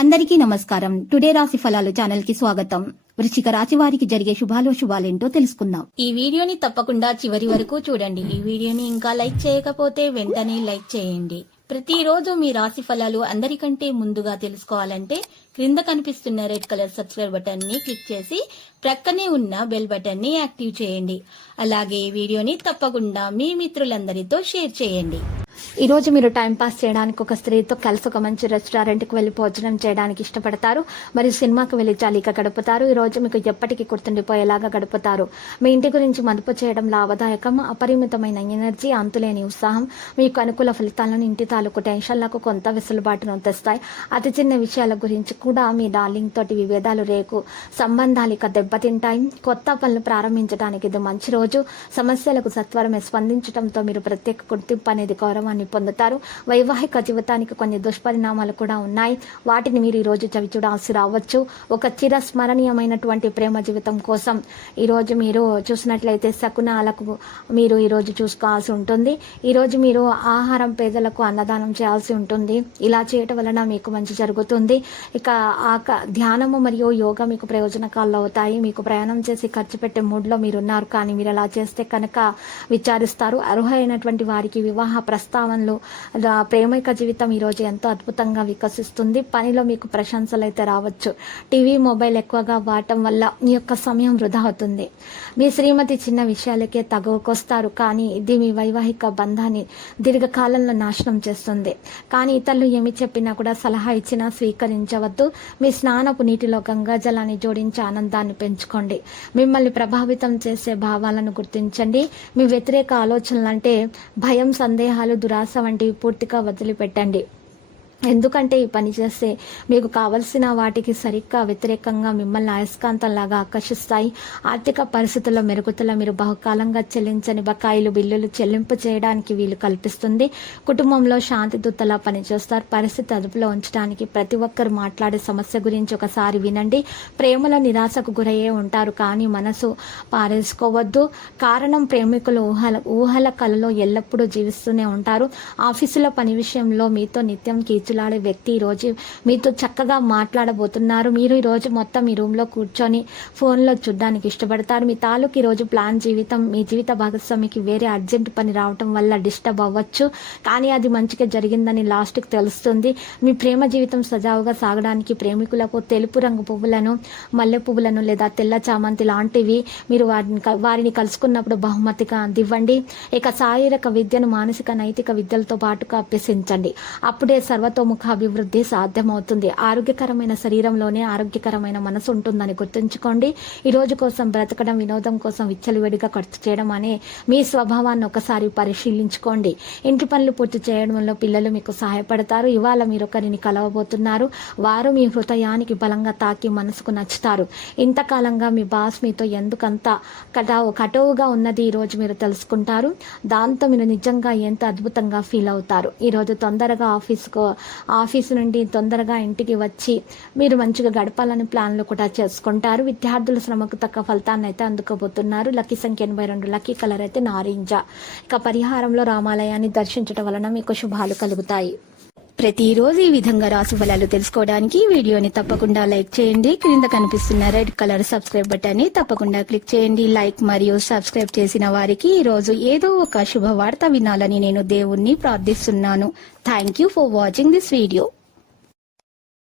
అందరికీ నమస్కారం. టుడే రాశి ఫలాలు ఛానల్ కి స్వాగతం. వృశ్చిక రాశి వారికి జరిగే శుభాలేంటో తెలుసుకుందాం. ఈ వీడియోని తప్పకుండా చివరి వరకు చూడండి. ఈ వీడియోని ఇంకా లైక్ చేయకపోతే వెంటనే లైక్ చేయండి. ప్రతిరోజు మీ రాశి ఫలాలు అందరికంటే ముందుగా తెలుసుకోవాలంటే క్రింద కనిపిస్తున్న రెడ్ కలర్ సబ్స్క్రైబ్ బటన్ ని క్లిక్ చేసి ప్రక్కనే ఉన్న బెల్ బటన్ ని యాక్టివ్ చేయండి. అలాగే ఈ వీడియోని తప్పకుండా మీ మిత్రులందరితో షేర్ చేయండి. ఈ రోజు మీరు టైం పాస్ చేయడానికి ఒక స్త్రీతో కలిసి ఒక మంచి రెస్టారెంట్ కి వెళ్లి భోజనం చేయడానికి ఇష్టపడతారు. మరియు సినిమాకి వెళ్లి జాలీగా గడుపుతారు. ఈ రోజు మీకు ఎప్పటికీ గుర్తుండిపోయేలాగా గడుపుతారు. మీ ఇంటి గురించి మదుపు చేయడం లాభదాయకం. అపరిమితమైన ఎనర్జీ, అంతులేని ఉత్సాహం మీకు అనుకూల ఫలితాలను, ఇంటి తాలూకు టెన్షన్లకు కొంత వెసులుబాటును తెస్తాయి. అతి చిన్న విషయాల గురించి కూడా మీ డార్లింగ్ తోటి విభేదాలు రేకు సంబంధాలు ఇక దెబ్బతింటాయి. కొత్త పనులు ప్రారంభించడానికి ఇది మంచి రోజు. సమస్యలకు సత్వరమే స్పందించడంతో మీరు ప్రత్యేక గుర్తింపు అనేది గౌరవాన్ని పొందుతారు. వైవాహిక జీవితానికి కొన్ని దుష్పరిణామాలు కూడా ఉన్నాయి. వాటిని మీరు ఈ రోజు చవి చూడాల్సి రావచ్చు. ఒక చిరస్మరణీయమైనటువంటి ప్రేమ జీవితం కోసం ఈ రోజు మీరు చూసినట్లయితే శకునాలకు మీరు ఈ రోజు చూసుకోవాల్సి ఉంటుంది. ఈ రోజు మీరు ఆహారం పేదలకు అన్నదానం చేయాల్సి ఉంటుంది. ఇలా చేయటం వలన మీకు మంచి జరుగుతుంది. ఇక ధ్యానము మరియు యోగా మీకు ప్రయోజనకాలు అవుతాయి. మీకు ప్రయాణం చేసి ఖర్చు పెట్టే మూడ్లో మీరున్నారు, కానీ మీరు అలా చేస్తే కనుక విచారిస్తారు. అర్హులైనటువంటి వారికి వివాహ ప్రస్తావనలు, ప్రేమిక జీవితం ఈ రోజు ఎంతో అద్భుతంగా వికసిస్తుంది. పనిలో మీకు ప్రశంసలు అయితే రావచ్చు. టీవీ, మొబైల్ ఎక్కువగా వాడటం వల్ల మీ యొక్క సమయం వృధా అవుతుంది. మీ శ్రీమతి చిన్న విషయాలకే తగువకొస్తారు, కానీ ఇది మీ వైవాహిక బంధాన్ని దీర్ఘకాలంలో నాశనం చేస్తుంది. కానీ ఇతరులు ఏమి చెప్పినా కూడా, సలహా ఇచ్చినా స్వీకరించవద్దు. మీ స్నానపు నీటిలో గంగా జలాన్ని జోడించి ఆనందాన్ని పెంచుకోండి. మిమ్మల్ని ప్రభావితం చేసే భావాలను గుర్తించండి. మీ వ్యతిరేక ఆలోచనలంటే భయం, సందేహాలు, దురాశ వంటివి పూర్తిగా వదిలిపెట్టండి. ఎందుకంటే ఈ పని చేస్తే మీకు కావలసిన వాటికి సరిగ్గా వ్యతిరేకంగా మిమ్మల్ని అయస్కాంతంలాగా ఆకర్షిస్తాయి. ఆర్థిక పరిస్థితుల్లో మెరుగుదల మీరు బహుకాలంగా చెల్లించని బకాయిలు, బిల్లులు చెల్లింపు చేయడానికి వీలు కల్పిస్తుంది. కుటుంబంలో శాంతి దూతలా పనిచేస్తారు. పరిస్థితి అదుపులో ఉంచడానికి ప్రతి ఒక్కరు మాట్లాడే సమస్య గురించి ఒకసారి వినండి. ప్రేమలో నిరాశకు గురయ్యే ఉంటారు, కానీ మనసు పారేసుకోవద్దు. కారణం ప్రేమికులు ఊహల కలలో ఎల్లప్పుడూ జీవిస్తూనే ఉంటారు. ఆఫీసులో పని విషయంలో మీతో నిత్యం లాడే వ్యక్తి ఈ రోజు మీతో చక్కగా మాట్లాడబోతున్నారు. మీరు ఈ రోజు మొత్తం మీ రూమ్ లో కూర్చొని ఫోన్లో చూడడానికి ఇష్టపడతారు. మీ తాలూకు ఈ రోజు ప్లాన్ జీవితం, మీ జీవిత భాగస్వామికి వేరే అర్జెంట్ పని రావటం వల్ల డిస్టర్బ్ అవ్వచ్చు, కానీ అది మంచిగా జరిగిందని లాస్ట్కి తెలుస్తుంది. మీ ప్రేమ జీవితం సజావుగా సాగడానికి ప్రేమికులకు తెలుపు రంగు పువ్వులను, మల్లె పువ్వులను లేదా తెల్ల చామంతి లాంటివి మీరు వారిని కలుసుకున్నప్పుడు బహుమతిగా అందివ్వండి. ఇక శారీరక విద్యను మానసిక నైతిక విద్యలతో పాటుగా అభ్యసించండి. అప్పుడే సర్వతోముఖ అభివృద్ధి సాధ్యమవుతుంది. ఆరోగ్యకరమైన శరీరంలోనే ఆరోగ్యకరమైన మనసు ఉంటుందని గుర్తుంచుకోండి. ఈ రోజు కోసం బ్రతకడం, వినోదం కోసం విచ్చలవిడిగా ఖర్చు చేయడం అనే మీ స్వభావాన్ని ఒకసారి పరిశీలించుకోండి. ఇంటి పనులు పూర్తి చేయడంలో పిల్లలు మీకు సహాయపడతారు. ఇవాళ మీరు ఒకరిని కలవబోతున్నారు. వారు మీ హృదయానికి బలంగా తాకి మనసుకు నచ్చుతారు. ఇంతకాలంగా మీ బాస్ మీతో ఎందుకంత కటువుగా ఉన్నది ఈ రోజు మీరు తెలుసుకుంటారు. దాంతో మీరు నిజంగా ఎంత అద్భుతంగా ఫీల్ అవుతారు. ఈ రోజు తొందరగా ఆఫీసు నుండి తొందరగా ఇంటికి వచ్చి మీరు మంచిగా గడపాలని ప్లాన్లు కూడా చేసుకుంటారు. విద్యార్థుల శ్రమకు తక్క ఫలితాన్ని అయితే అందుకోబోతున్నారు. లక్కీ సంఖ్య 82, లక్కీ కలర్ అయితే నారింజ. ఇక పరిహారంలో రామాలయాన్ని దర్శించడం వలన మీకు శుభాలు కలుగుతాయి. ప్రతిరోజు ఈ విధంగా రాశి ఫలాలు తెలుసుకోవడానికి వీడియోని తప్పకుండా లైక్ చేయండి. క్రింద కనిపిస్తున్న రెడ్ కలర్ సబ్స్క్రైబ్ బటన్ ని తప్పకుండా క్లిక్ చేయండి. లైక్ మరియు సబ్స్క్రైబ్ చేసిన వారికి ఈ రోజు ఏదో ఒక శుభవార్త వినాలని నేను దేవుణ్ణి ప్రార్థిస్తున్నాను. Thank you for watching this video.